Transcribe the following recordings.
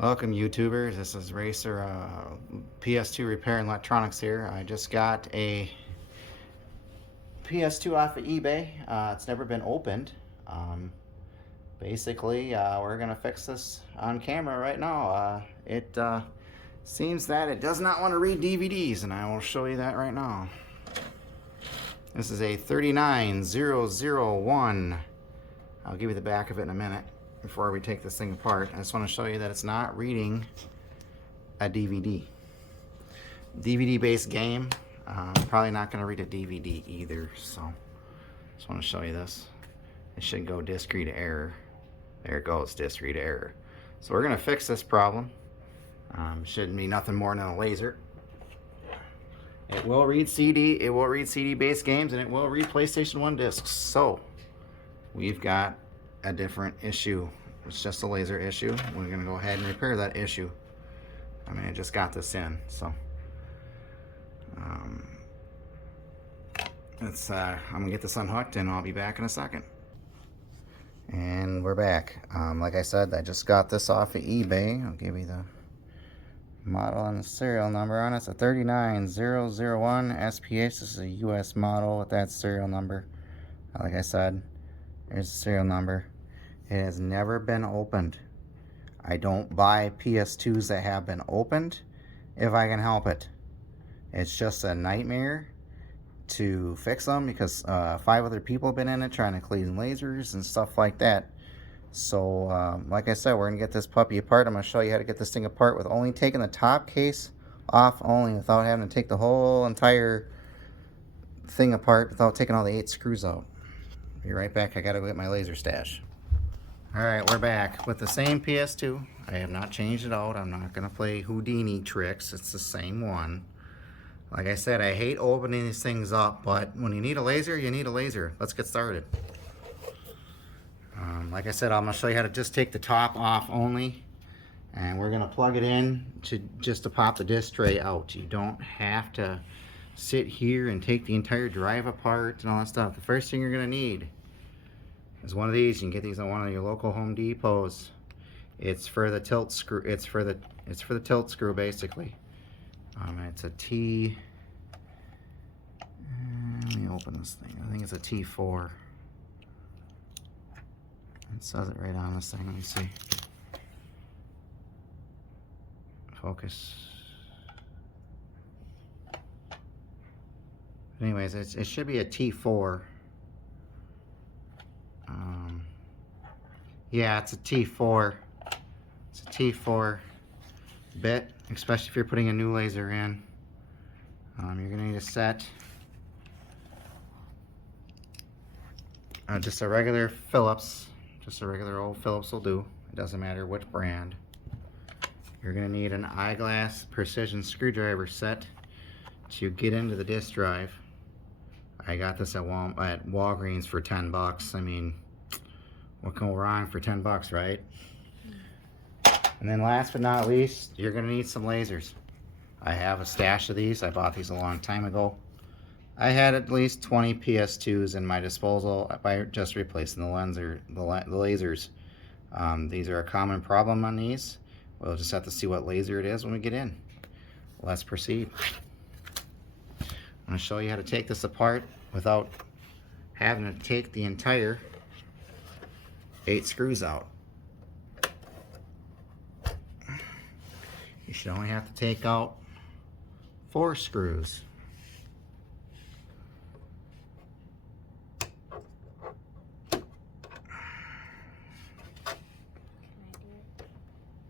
Welcome YouTubers, this is Racer PS2 Repair and Electronics here. I just got a PS2 off of eBay. It's never been opened. Basically, we're going to fix this on camera right now. It seems that it does not want to read DVDs, and I will show you that right now. This is a 39001. I'll give you the back of it in a minute. Before we take this thing apart, I just want to show you that it's not reading a DVD. DVD based game, probably not going to read a DVD either, so just want to show you this. It should go disk read error. There it goes, disk read error. So we're going to fix this problem. Shouldn't be nothing more than a laser. It will read CD, it will read CD based games, and it will read PlayStation 1 discs. So we've got a different issue. It's just a laser issue. We're going to go ahead and repair that issue. I mean, I just got this in, so I'm gonna get this unhooked and I'll be back in a second. And we're back. Like I said, I just got this off of eBay. I'll give you the model and the serial number on it. It's a 39001 SPH. This is a US model with that serial number. Like I said, here's the serial number. It has never been opened. I don't buy PS2s that have been opened if I can help it. It's just a nightmare to fix them because 5 other people have been in it trying to clean lasers and stuff like that. So like I said, we're gonna get this puppy apart. I'm gonna show you how to get this thing apart with only taking the top case off only, without having to take the whole entire thing apart, without taking all the 8 screws out. Be right back. I gotta go get my laser stash. Alright, we're back with the same PS2. I have not changed it out. I'm not gonna play Houdini tricks. It's the same one. Like I said, I hate opening these things up, but when you need a laser, you need a laser. Let's get started. Like I said, I'm gonna show you how to just take the top off only, and we're gonna plug it in to pop the disc tray out. You don't have to sit here and take the entire drive apart and all that stuff. The first thing you're gonna need is one of these. You can get these on one of your local Home Depots. It's for the tilt screw. It's for the tilt screw basically. It's a T. Let me open this thing. I think it's a T4. It says it right on this thing. Let me see. Focus. Anyways, it should be a T4. Yeah, it's a T4. It's a T4 bit, especially if you're putting a new laser in. You're gonna need a set. Just a regular Phillips. Just a regular old Phillips will do. It doesn't matter which brand. You're gonna need an eyeglass precision screwdriver set to get into the disk drive. I got this at Walgreens for 10 bucks. I mean, what can go wrong for 10 bucks, right? And then last but not least, you're gonna need some lasers. I have a stash of these. I bought these a long time ago. I had at least 20 PS2s in my disposal by just replacing the lasers. These are a common problem on these. We'll just have to see what laser it is when we get in. Let's proceed. I'm gonna show you how to take this apart without having to take the entire 8 screws out. You should only have to take out 4 screws.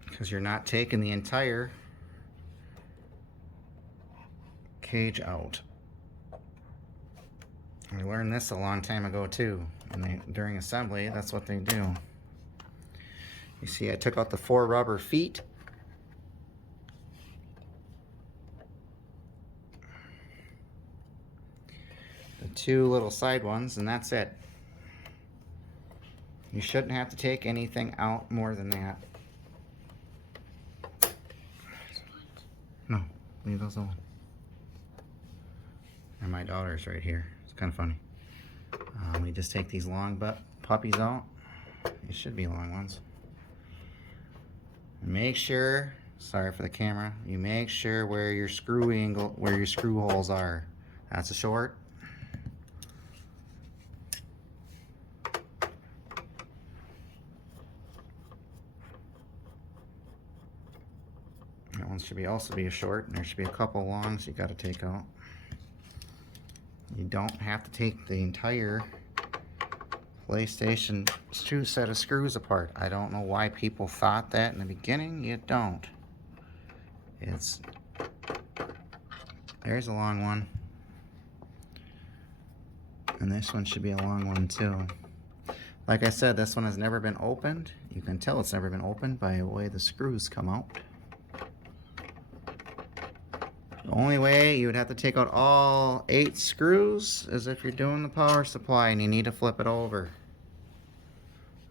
Because you're not taking the entire cage out. I learned this a long time ago too, and during assembly, that's what they do. You see, I took out the 4 rubber feet. The 2 little side ones, and that's it. You shouldn't have to take anything out more than that. No, leave those alone. And my daughter's right here. It's kind of funny. We just take these long puppies out. These should be long ones. make sure, sorry for the camera, you make sure where your screw angle, where your screw holes are. That's a short. That one should also be a short, and there should be a couple longs you got to take out. You don't have to take the entire PlayStation set of screws apart. I don't know why people thought that in the beginning. You don't. There's a long one, and this one should be a long one too. Like I said, this one has never been opened. You can tell it's never been opened by the way the screws come out. The only way you would have to take out all 8 screws is if you're doing the power supply and you need to flip it over.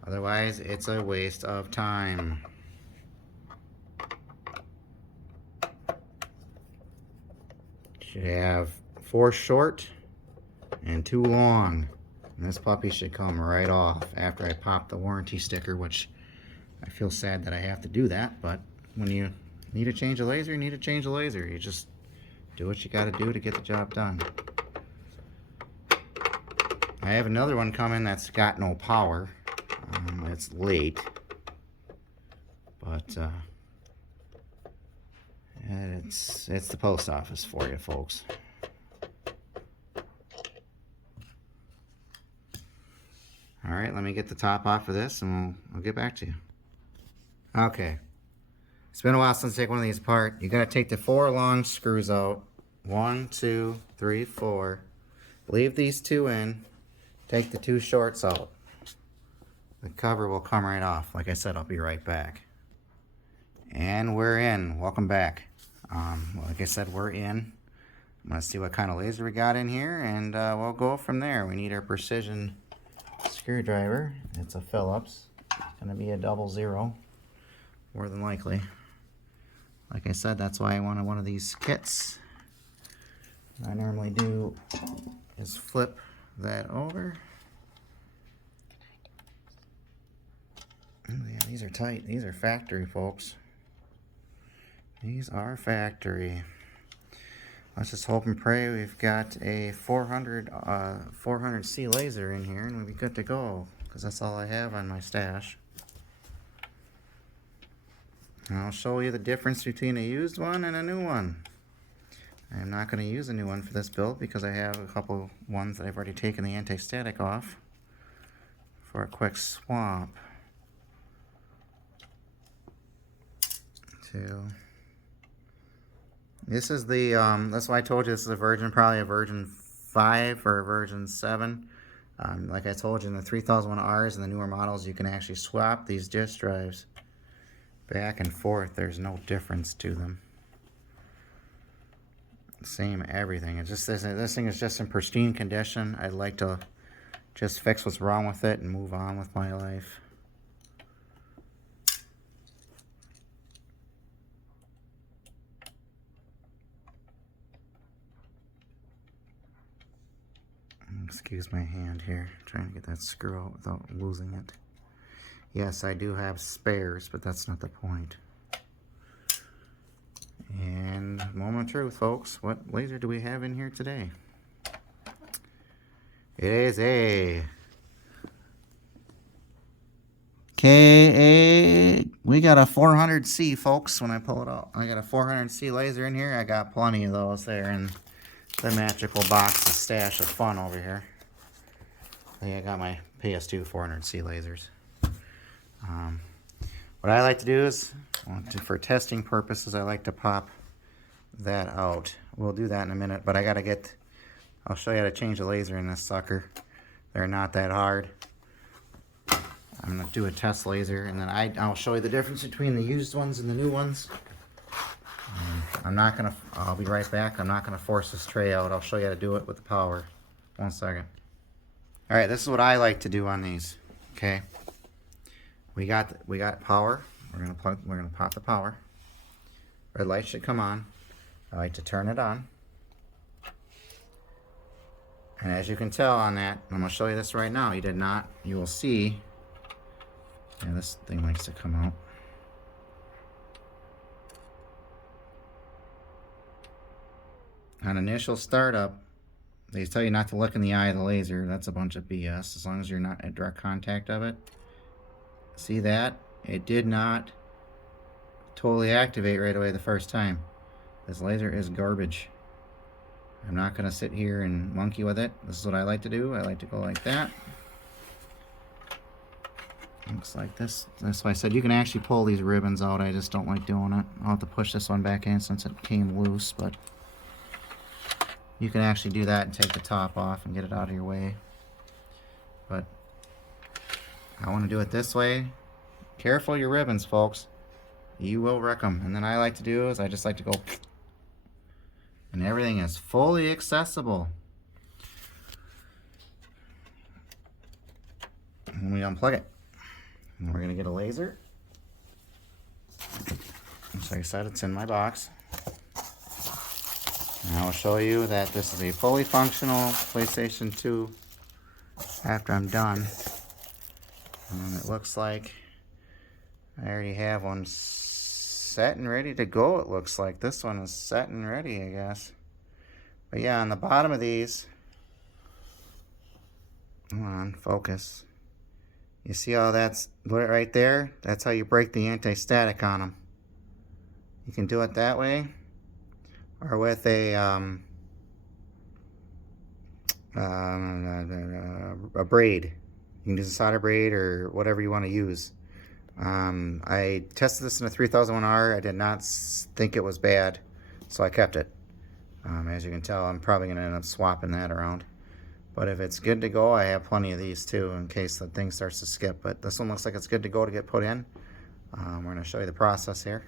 Otherwise, it's a waste of time. Should have 4 short and 2 long. And this puppy should come right off after I pop the warranty sticker, which I feel sad that I have to do that, but when you need to change a laser, you need to change a laser. You just do what you got to do to get the job done. I have another one coming that's got no power. It's late, but it's the post office for you folks. All right, let me get the top off of this and I'll get back to you. Okay, it's been a while since I take one of these apart. You gotta take the 4 long screws out. 1, 2, 3, 4. Leave these 2 in. Take the 2 shorts out. The cover will come right off. Like I said, I'll be right back. And we're in. Welcome back. Like I said, we're in. I'm gonna see what kind of laser we got in here, and we'll go from there. We need our precision screwdriver. It's a Phillips. It's gonna be a 00, more than likely. Like I said, that's why I wanted one of these kits. What I normally do is flip that over. Oh yeah, these are tight. These are factory, folks. These are factory. Let's just hope and pray we've got a 400C laser in here and we'll be good to go, because that's all I have on my stash. And I'll show you the difference between a used one and a new one. I'm not going to use a new one for this build because I have a couple ones that I've already taken the anti-static off for a quick swap. This is the, that's why I told you this is a version, probably a version 5 or a version 7. Like I told you, in the 3001Rs and the newer models, you can actually swap these disk drives back and forth. There's no difference to them. Same everything. It's just this thing is just in pristine condition. I'd like to just fix what's wrong with it and move on with my life. Excuse my hand here, trying to get that screw out without losing it. Yes, I do have spares, but that's not the point. And moment of truth, folks. What laser do we have in here today? It is a we got a 400C, folks. When I pull it out, I got a 400C laser in here. I got plenty of those there in the magical box, the stash of fun over here. I got my PS2 400C lasers. What I like to do is, for testing purposes, I like to pop that out. We'll do that in a minute, but I'll show you how to change the laser in this sucker. They're not that hard. I'm going to do a test laser, and then I'll show you the difference between the used ones and the new ones. I'll be right back. I'm not going to force this tray out. I'll show you how to do it with the power. 1 second. Alright, this is what I like to do on these. Okay. We got power. We're gonna pop the power. Red light should come on. I like to turn it on. And as you can tell on that, I'm gonna show you this right now. You will see. Yeah, this thing likes to come out. on initial startup, they tell you not to look in the eye of the laser. That's a bunch of BS, as long as you're not in direct contact of it. See that? It did not totally activate right away the first time. This laser is garbage. I'm not going to sit here and monkey with it. This is what I like to do. I like to go like that. Looks like this. That's why I said you can actually pull these ribbons out. I just don't like doing it. I'll have to push this one back in since it came loose, but you can actually do that and take the top off and get it out of your way. But I want to do it this way. Careful your ribbons, folks. You will wreck them. And then I like to do is I just like to go, and everything is fully accessible. And we unplug it. And we're going to get a laser. So like I said, it's in my box. And I will show you that this is a fully functional PlayStation 2 after I'm done. And it looks like I already have one set and ready to go. It looks like this one is set and ready, I guess. But yeah, on the bottom of these, come on, focus. You see how that's right there? That's how you break the anti-static on them. You can do it that way, or with a braid. You can use a solder braid or whatever you want to use. I tested this in a 3001R. I did not think it was bad, so I kept it. As you can tell, I'm probably going to end up swapping that around. But if it's good to go, I have plenty of these too in case the thing starts to skip. But this one looks like it's good to go to get put in. We're going to show you the process here.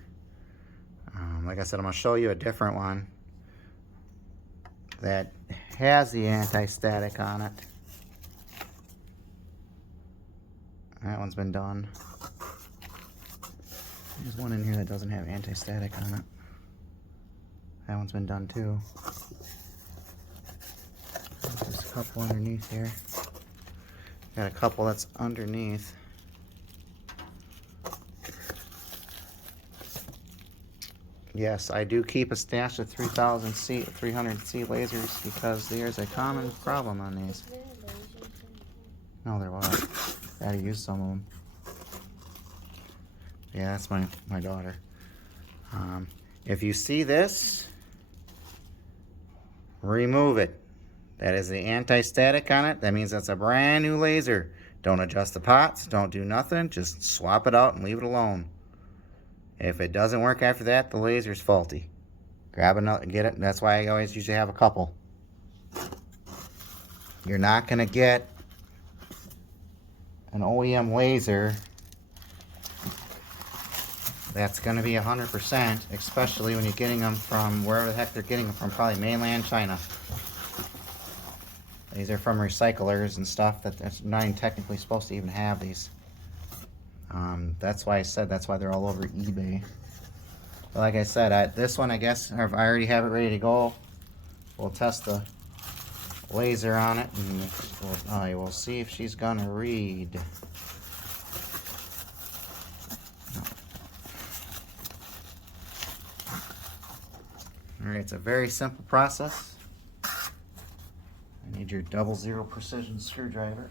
Like I said, I'm going to show you a different one that has the anti-static on it. That one's been done. There's one in here that doesn't have anti-static on it. That one's been done too. There's a couple underneath here. Got a couple that's underneath. Yes, I do keep a stash of 300C lasers because there's a common problem on these. No, there was. I had to use some of them. Yeah, that's my daughter. If you see this, remove it. That is the anti-static on it. That means that's a brand new laser. Don't adjust the pots. Don't do nothing. Just swap it out and leave it alone. If it doesn't work after that, the laser's faulty. Grab another, get it. That's why I always usually have a couple. You're not going to get an OEM laser that's going to be 100%, especially when you're getting them from wherever the heck they're getting them from, probably mainland China. These are from recyclers and stuff that's not even technically supposed to even have these. That's why I said that's why they're all over eBay. But like I said, this one I guess I already have it ready to go. We'll test the laser on it and we'll see if she's gonna read. Alright, it's a very simple process. I need your 00 precision screwdriver.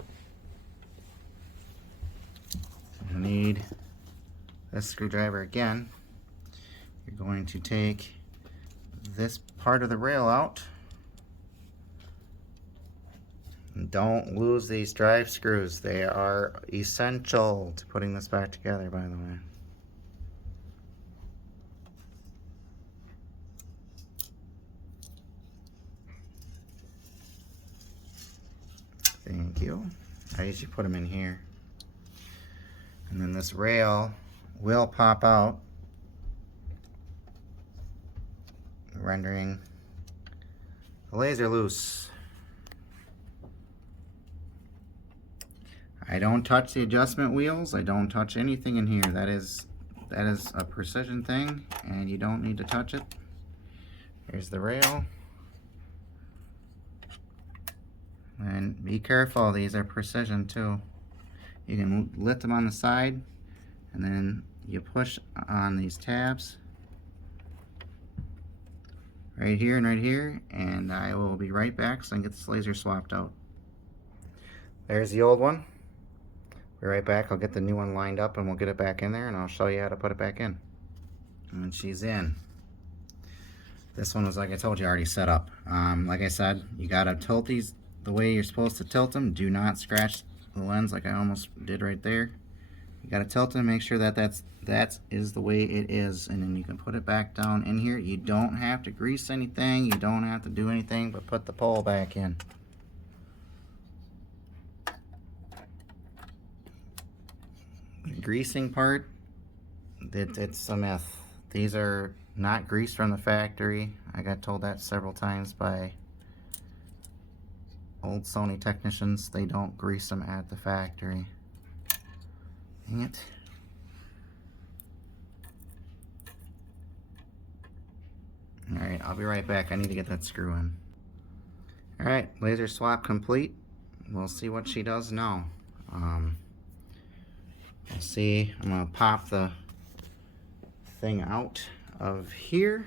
You'll need this screwdriver again. You're going to take this part of the rail out. And don't lose these drive screws. They are essential to putting this back together, by the way. Thank you. I usually put them in here. And then this rail will pop out, rendering the laser loose. I don't touch the adjustment wheels. I don't touch anything in here. That is a precision thing, and you don't need to touch it. Here's the rail. And be careful, these are precision too. You can lift them on the side, and then you push on these tabs right here and right here, and I will be right back so I can get this laser swapped out. There's the old one. Be right back. I'll get the new one lined up and we'll get it back in there, and I'll show you how to put it back in. And she's in. This one was, like I told you, already set up. Like I said, you gotta tilt these the way you're supposed to tilt them. Do not scratch the lens like I almost did right there. You gotta tilt them, make sure that that is the way it is, and then you can put it back down in here. You don't have to grease anything, you don't have to do anything but put the pole back in. The greasing part, it's a myth. These are not greased from the factory. I got told that several times by old Sony technicians. They don't grease them at the factory. Dang it. Alright, I'll be right back. I need to get that screw in. Alright, laser swap complete. We'll see what she does now. We'll see. I'm going to pop the thing out of here.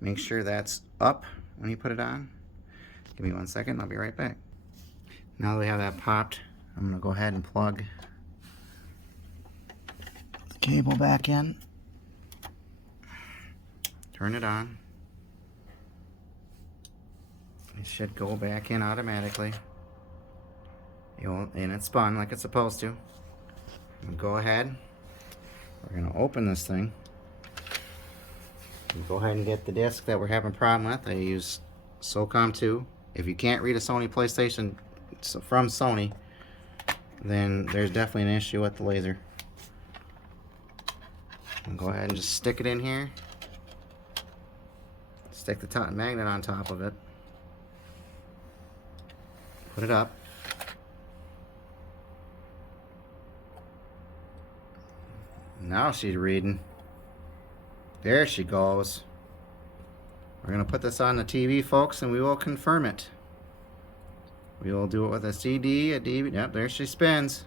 Make sure that's up when you put it on. Give me 1 second, I'll be right back. Now that we have that popped, I'm going to go ahead and plug the cable back in. Turn it on. It should go back in automatically. And it spun like it's supposed to. Go ahead. We're going to open this thing. Go ahead and get the disc that we're having a problem with. I use SOCOM 2. If you can't read a Sony PlayStation from Sony, then there's definitely an issue with the laser. And go ahead and just stick it in here. Stick the top magnet on top of it. Put it up. Now she's reading. There she goes. We're going to put this on the TV, folks, and we will confirm it. We will do it with a CD, a DVD. Yep, there she spins.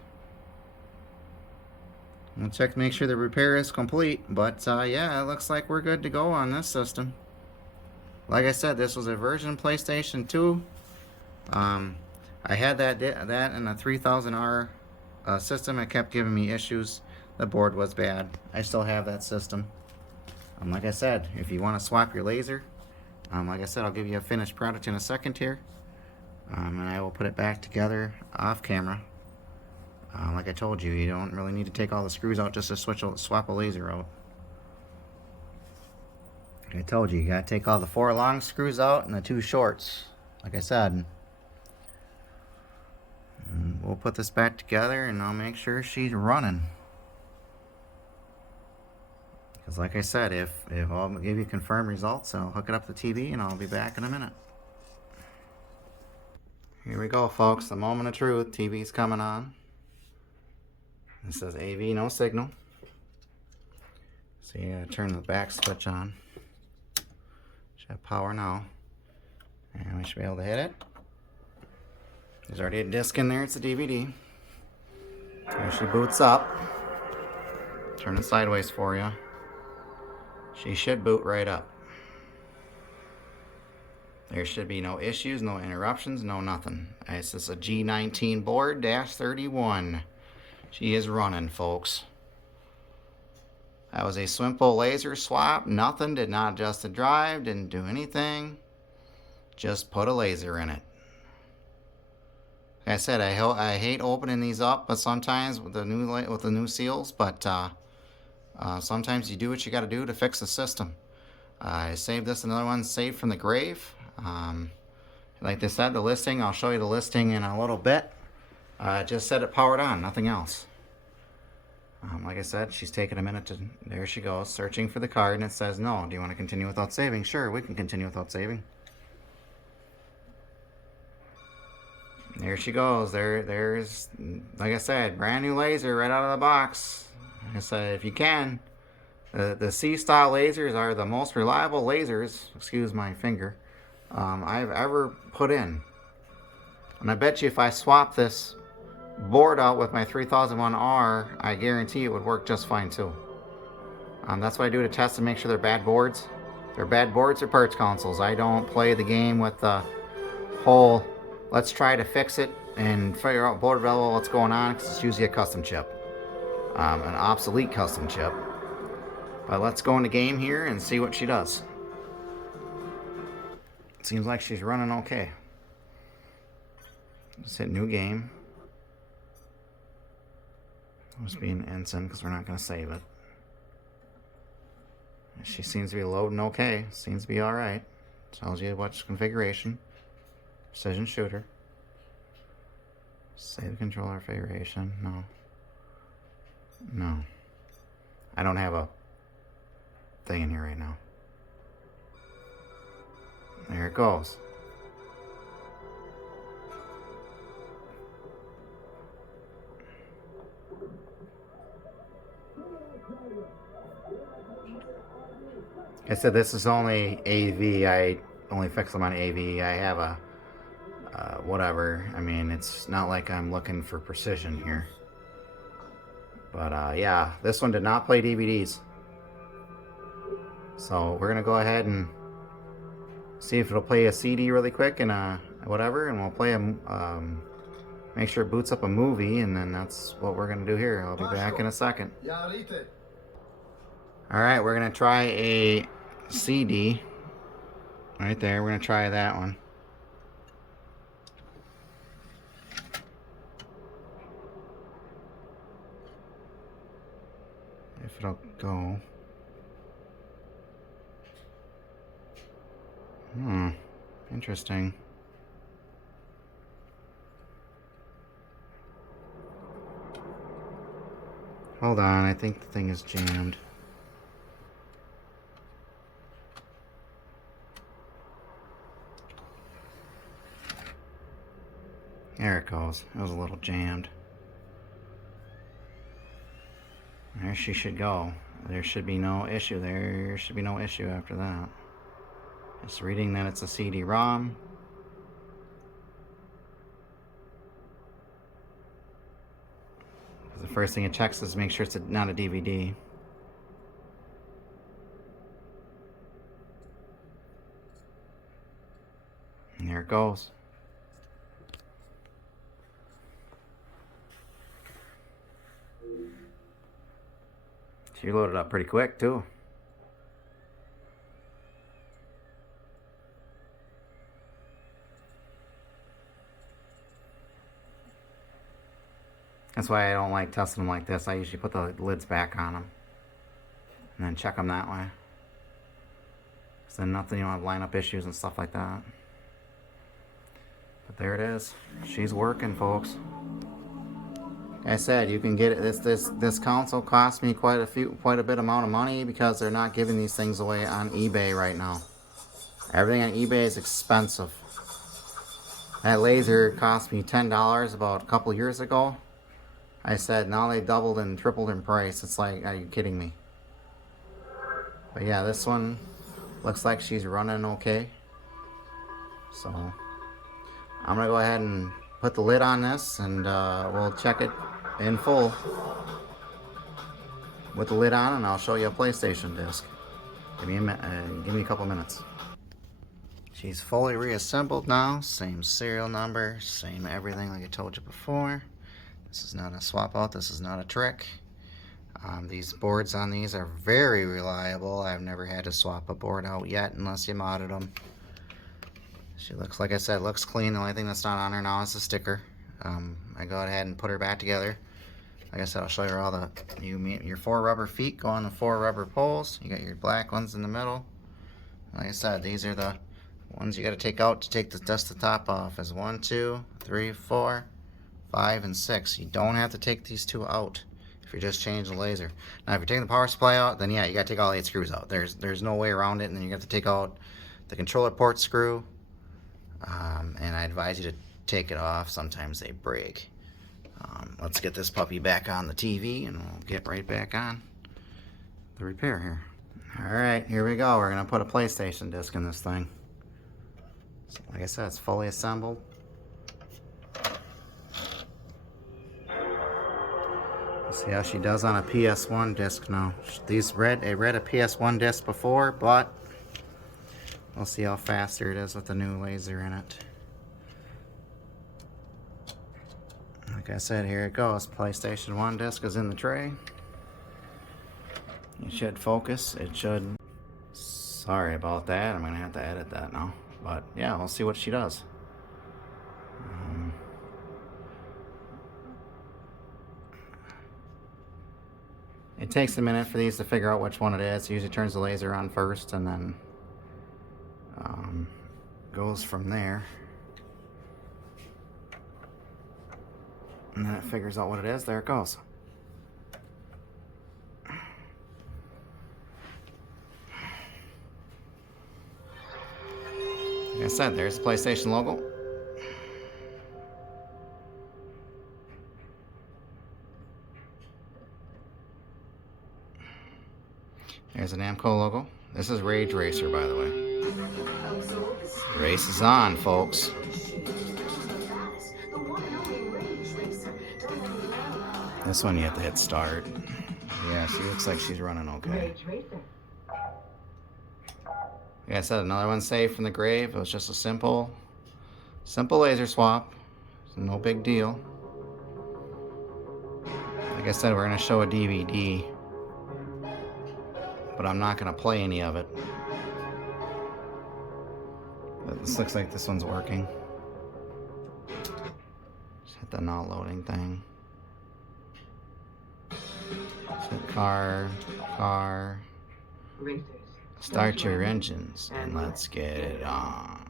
We'll check to make sure the repair is complete. But, yeah, it looks like we're good to go on this system. Like I said, this was a version PlayStation 2. I had that in a 3000R system. It kept giving me issues. The board was bad. I still have that system. Like I said, if you want to swap your laser, like I said, I'll give you a finished product in a second here. And I will put it back together off camera. Like I told you, you don't really need to take all the screws out just to swap a laser out. Like I told you, you gotta take all the 4 long screws out and the 2 shorts. Like I said. And we'll put this back together and I'll make sure she's running. Because like I said, if I'll give you confirmed results, I'll hook it up to the TV and I'll be back in a minute. Here we go, folks. The moment of truth. TV's coming on. It says AV, no signal. So you gotta turn the back switch on. Should have power now. And we should be able to hit it. There's already a disc in there. It's a DVD. There she boots up. Turn it sideways for you. She should boot right up. There should be no issues, no interruptions, no nothing. This is a G19 board, -31. She is running, folks. That was a simple laser swap. Nothing, did not adjust the drive, didn't do anything. Just put a laser in it. Like I said, I hate opening these up, but sometimes with the new seals, but sometimes you do what you got to do to fix the system. I saved this, another one saved from the grave. Like they said, the listing, I'll show you the listing in a little bit. Just said it powered on, nothing else. Like I said, she's taking a minute to, there she goes, searching for the card, and it says no. Do you want to continue without saving? Sure, we can continue without saving. There she goes. There's, like I said, brand new laser right out of the box. Like I said, if you can, the C-style lasers are the most reliable lasers, excuse my finger, I've ever put in. And I bet you if I swap this board out with my 3001R, I guarantee it would work just fine too. That's what I do to test and make sure they're bad boards. They're bad boards or parts consoles. I don't play the game with the whole, let's try to fix it and figure out board level what's going on, because it's usually a custom chip. An obsolete custom chip. But let's go in the game here and see what she does. Seems like she's running okay. Let's hit new game. Must be an ensign because we're not going to save it. She seems to be loading okay. Seems to be alright. Tells you what's configuration. Precision shooter. Save controller configuration. No. No. I don't have a thing in here right now. There it goes. Like I said, this is only AV. I only fix them on AV. I have a whatever. I mean, it's not like I'm looking for precision here. But yeah, this one did not play DVDs. So we're gonna go ahead and see if it'll play a CD really quick and whatever, and we'll play a make sure it boots up a movie, and then that's what we're gonna do here. I'll be back in a second. All right, we're gonna try a CD right there. We're gonna try that one. If it'll go. Interesting. Hold on, I think the thing is jammed. There it goes. It was a little jammed. There she should go. There should be no issue. There should be no issue after that. It's reading that it's a CD-ROM. The first thing it checks is make sure it's not a DVD. And there it goes. She loaded up pretty quick too. That's why I don't like testing them like this. I usually put the lids back on them and then check them that way. So then nothing, you don't have lineup issues and stuff like that. But there it is. She's working, folks. Like I said, you can get it. This console cost me quite a bit amount of money because they're not giving these things away on eBay right now. Everything on eBay is expensive. That laser cost me $10 about a couple years ago. I said, now they doubled and tripled in price. It's like, are you kidding me? But yeah, this one looks like she's running okay. So I'm gonna go ahead and put the lid on this, and we'll check it in full with the lid on, and I'll show you a PlayStation disc. Give me a couple minutes. She's fully reassembled now. Same serial number, same everything like I told you before. This is not a swap out. This is not a trick. These boards on these are very reliable. I've never had to swap a board out yet unless you modded them. She looks, like I said, looks clean. The only thing that's not on her now is the sticker. I go ahead and put her back together. Like I said, I'll show you all the your 4 rubber feet go on the 4 rubber poles. You got your black ones in the middle. Like I said, these are the ones you got to take out to take the dust the top off. Is 1, 2, 3, 4, 5, and 6. You don't have to take these 2 out if you're just changing the laser. Now, if you're taking the power supply out, then yeah, you got to take all 8 screws out. There's no way around it, and then you got to take out the controller port screw. And I advise you to take it off. Sometimes they break. Let's get this puppy back on the TV, and we'll get right back on the repair here. Alright, here we go. We're going to put a PlayStation disc in this thing. So, like I said, it's fully assembled. See how she does on a PS1 disc now. I read a PS1 disc before, but We'll see how faster it is with the new laser in it. Like I said, here it goes. PlayStation 1 disc is in the tray. It should focus. It should. Sorry about that. I'm going to have to edit that now. But yeah, we'll see what she does. It takes a minute for these to figure out which one it is. It usually turns the laser on first and then goes from there. And then it figures out what it is. There it goes. Like I said, there's the PlayStation logo. There's an Namco logo. This is Rage Racer, by the way. Race is on, folks. This one you have to hit start. Yeah, she looks like she's running okay. Like I said, another one saved from the grave. It was just a simple laser swap. No big deal. Like I said, we're going to show a DVD, but I'm not going to play any of it. But this looks like this one's working. Just hit the not loading thing. Just hit car. Start your engines and let's get it on.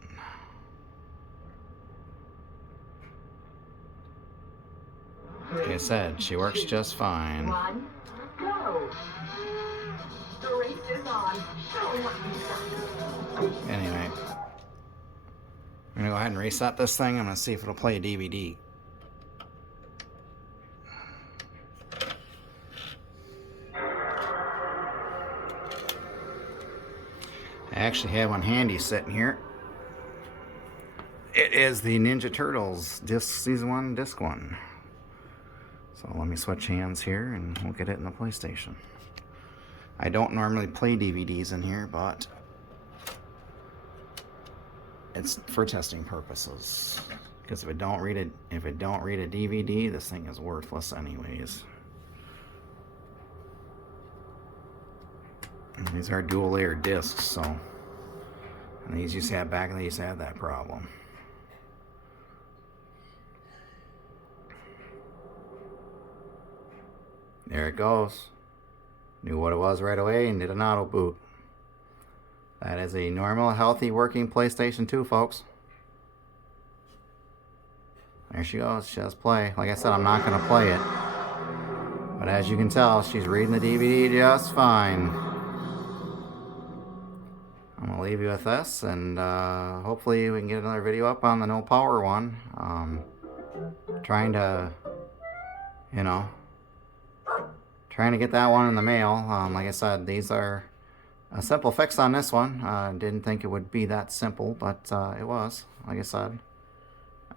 Like I said, she works just fine. Anyway, I'm gonna go ahead and reset this thing. I'm gonna see if it'll play a DVD. I actually have one handy sitting here. It is the Ninja Turtles Season 1, Disc 1. So let me switch hands here and we'll get it in the PlayStation. I don't normally play DVDs in here, but it's for testing purposes. Because if it don't read a DVD, this thing is worthless anyways. And these are dual layer discs, so, and these used to have back and they used to have that problem. There it goes. Knew what it was right away and did an auto boot. That is a normal, healthy, working PlayStation 2, folks. There she goes. She does play. Like I said, I'm not going to play it. But as you can tell, she's reading the DVD just fine. I'm going to leave you with this, and hopefully we can get another video up on the no power one. Trying to, you know, trying to get that one in the mail. Like I said, these are a simple fix on this one. Didn't think it would be that simple, but it was. Like I said,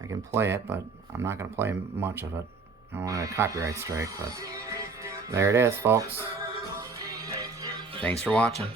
I can play it, but I'm not going to play much of it. I don't want a copyright strike, but there it is, folks. Thanks for watching.